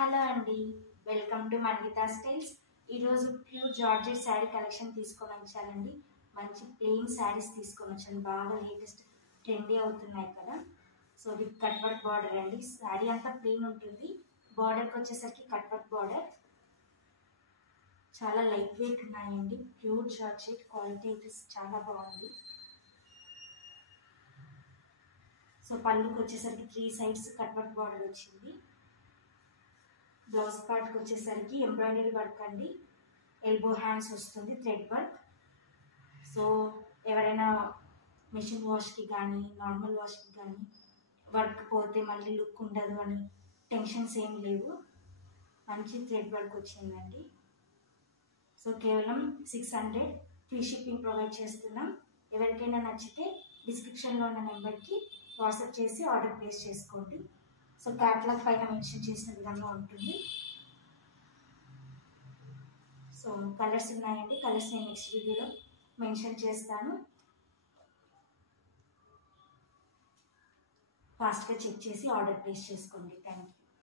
Hello అండి, welcome to మన్వితా styles. ఈరోజు pure georgette sari collection తీసుకొని వచ్చానండి. మంచి ప్లెయిన్ శారీస్ తీసుకొని వచ్చాను, బాగా లేటెస్ట్ ట్రెండీ అవుతున్నాయి కదా. So with cut work border అండి. శారీ అంతా ప్లెయిన్ ఉంటుంది, బార్డర్కి వచ్చేసరికి కట్ వర్క్ బార్డర్. చాలా లైట్ వెయిట్ ఉన్నాయండి, ప్యూర్ జార్జెట్ క్వాలిటీ అయితే చాలా బాగుంది. సో పళ్ళుకి వచ్చేసరికి 3 సైడ్స్ కట్ వర్క్ బార్డర్ వచ్చింది. బ్లౌజ్ పార్ట్కి వచ్చేసరికి ఎంబ్రాయిడరీ వర్క్ అండి, ఎల్బో హ్యాండ్స్ వస్తుంది, థ్రెడ్ వర్క్. సో ఎవరైనా మిషన్ వాష్కి కానీ నార్మల్ వాష్కి కానీ వర్క్ పోతే మళ్ళీ లుక్ ఉండదు అని టెన్షన్స్ ఏం లేవు. మంచి థ్రెడ్ వర్క్ వచ్చిందండి. సో కేవలం 600 ఫ్రీ షిప్పింగ్ ప్రొవైడ్ చేస్తున్నాం. ఎవరికైనా నచ్చితే డిస్క్రిప్షన్లో ఉన్న నెంబర్కి వాట్సాప్ చేసి ఆర్డర్ ప్లేస్ చేసుకోండి. సో క్యాటలాగ్ పైన మెన్షన్ చేసిన విధంగా ఉంటుంది. సో కలర్స్ ఉన్నాయండి, కలర్స్ నేను నెక్స్ట్ వీడియోలో మెన్షన్ చేస్తాను. ఫాస్ట్గా చెక్ చేసి ఆర్డర్ ప్లేస్ చేసుకోండి. Thank you.